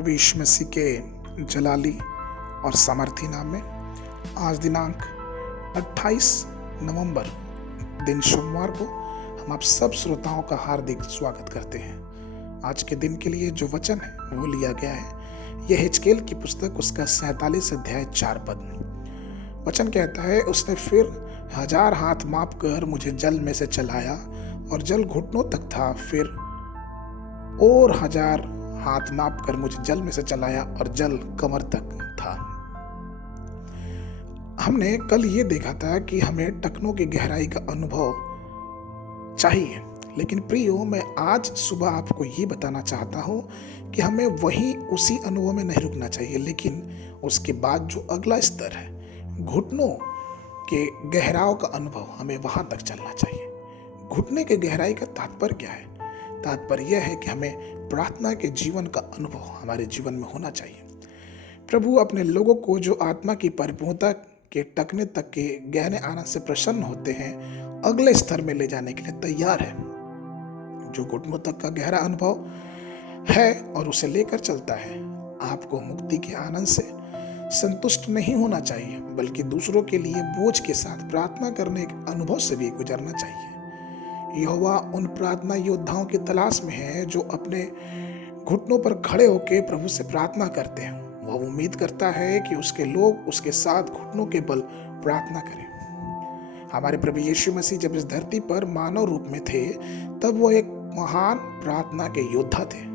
प्रभु यीशु मसीह के जलाली और सामर्थी नाम में आज दिनांक 28 नवंबर दिन सोमवार को हम आप सब श्रोताओं का हार्दिक स्वागत करते हैं। आज के दिन के लिए जो वचन है वो लिया गया है यह हिजकेल की पुस्तक उसका 47 अध्याय 4 पद। वचन कहता है, उसने फिर 1000 हाथ माप कर मुझे जल में से चलाया और जल घुटनों तक था, फिर और 1000 हाथ माप कर मुझे जल में से चलाया और जल कमर तक था। हमने कल ये देखा था कि हमें टखनों की गहराई का अनुभव चाहिए, लेकिन प्रियो मैं आज सुबह आपको ये बताना चाहता हूँ कि हमें वही उसी अनुभव में नहीं रुकना चाहिए, लेकिन उसके बाद जो अगला स्तर है घुटनों के गहराव का अनुभव, हमें वहां तक चलना चाहिए। घुटने के गहराई का तात्पर्य क्या है? तात्पर्य यह है कि हमें प्रार्थना के जीवन का अनुभव हमारे जीवन में होना चाहिए। प्रभु अपने लोगों को जो आत्मा की परिपूर्णता के टकने तक के गहरे आनंद से प्रसन्न होते हैं, अगले स्तर में ले जाने के लिए तैयार है। जो घुटनों तक का गहरा अनुभव है और उसे लेकर चलता है, आपको मुक्ति के आनंद से संतुष्ट नहीं होना चाहिए, बल्कि दूसरों के लिए बोझ के साथ प्रार्थना करने के अनुभव से भी गुजरना चाहिए। यहोवा उन प्रार्थना योद्धाओं की तलाश में है जो अपने घुटनों पर खड़े होकर प्रभु से प्रार्थना करते हैं। वह उम्मीद करता है कि उसके लोग उसके साथ घुटनों के बल प्रार्थना करें। हमारे प्रभु यीशु मसीह जब इस धरती पर मानव रूप में थे, तब वो एक महान प्रार्थना के योद्धा थे।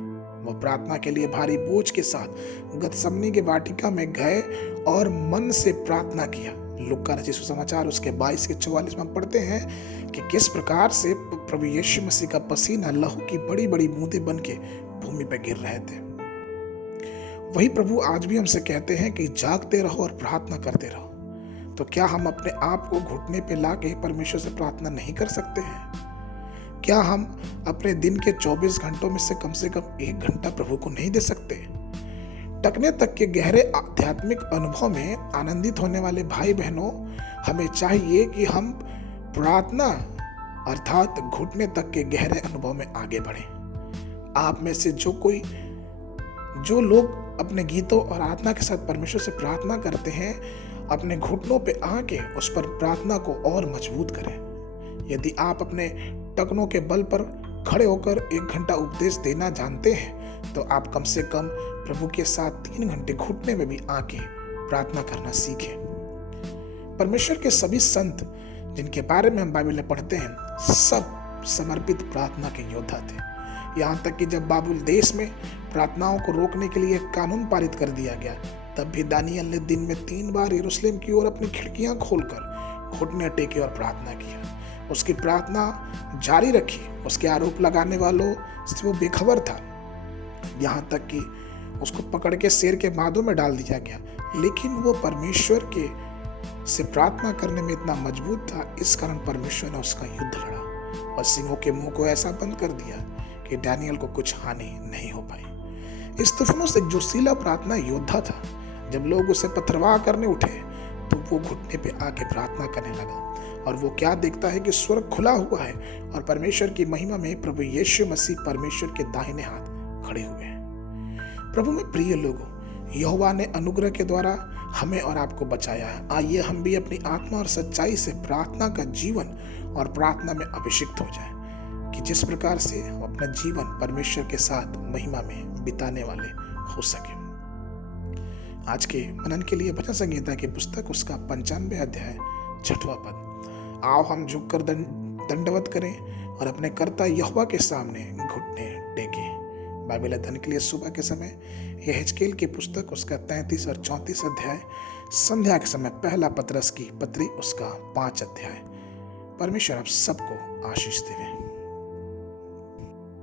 वह प्रार्थना के लिए भारी बोझ के साथ गतसमनी के वाटिका में गए और मन से प्रार्थना किया। लूका रचित सुसमाचार उसके 22 के 44 में पढ़ते हैं कि किस प्रकार से प्रभु यीशु मसीह का पसीना लहू की बड़ी बड़ी बूंदें बन के भूमि पर गिर रहे थे। वही प्रभु आज भी हमसे कहते हैं कि जागते रहो और प्रार्थना करते रहो। तो क्या हम अपने आप को घुटने पे लाके परमेश्वर से प्रार्थना नहीं कर सकते हैं? क्या हम अपने दिन के 24 घंटों में से कम 1 घंटा प्रभु को नहीं दे सकते? टकने तक के गहरे आध्यात्मिक अनुभव में आनंदित होने वाले भाई बहनों, हमें चाहिए कि हम प्रार्थना अर्थात घुटने तक के गहरे अनुभव में आगे बढ़ें। आप में से जो लोग अपने गीतों और आराधना के साथ परमेश्वर से प्रार्थना करते हैं, अपने घुटनों पे आके उस पर प्रार्थना को और मजबूत करें। यदि आप अपने टखनों के बल पर खड़े होकर 1 घंटा उपदेश देना जानते हैं, तो आप कम से कम प्रभु के साथ 3 घंटे घुटने में भी आके प्रार्थना करना सीखें। परमेश्वर के सभी संत जिनके बारे में हम बाइबल में पढ़ते हैं, सब समर्पित प्रार्थना के योद्धा थे। यहाँ तक कि जब बाबुल देश में प्रार्थनाओं को रोकने के लिए एक कानून पारित कर दिया गया, तब भी दानियल ने दिन में 3 बार यरूशलेम की ओर अपनी खिड़कियां खोलकर घुटने टेके और प्रार्थना किया। उसकी प्रार्थना जारी रखी। उसके आरोप लगाने वालों से वो बेखबर था, यहाँ तक कि उसको पकड़ के शेर के मादों में डाल दिया गया, लेकिन वो परमेश्वर के से प्रार्थना करने में इतना मजबूत था। इस कारण परमेश्वर ने उसका युद्ध लड़ा और सिंहों के मुंह को ऐसा बंद कर दिया कि दानियल को कुछ हानि नहीं हो पाई। स्तिफनुस एक जोशीला प्रार्थना योद्धा था। जब लोग उसे पथरवाह करने उठे, तो वो घुटने पे आके प्रार्थना करने लगा, और वो क्या देखता है कि स्वर्ग खुला हुआ है और परमेश्वर की महिमा में प्रभु यीशु मसीह परमेश्वर के दाहिने हाथ खड़े हुए हैं। प्रभु में प्रिय लोगों, यहोवा ने अनुग्रह के द्वारा हमें और आपको बचाया है। आइए हम भी अपनी आत्मा और सच्चाई से प्रार्थना का जीवन और प्रार्थना में अभिषिक्त हो जाएं, कि जिस प्रकार से हम अपना जीवन परमेश्वर के साथ महिमा में बिताने वाले हो सके। आज के मनन के लिए भजन संगीता की पुस्तक उसका 95 अध्याय 6वां पद। आओ हम झुककर दंडवत करें और अपने कर्ता यहोवा के सामने घुटने टेकें। बाइबल अध्ययन के लिए सुबह के समय यह हिजकेल की पुस्तक उसका 33 और 34 अध्याय, संध्या के समय पहला पतरस की पत्री उसका 5 अध्याय। परमेश्वर आप सबको आशीष देवे।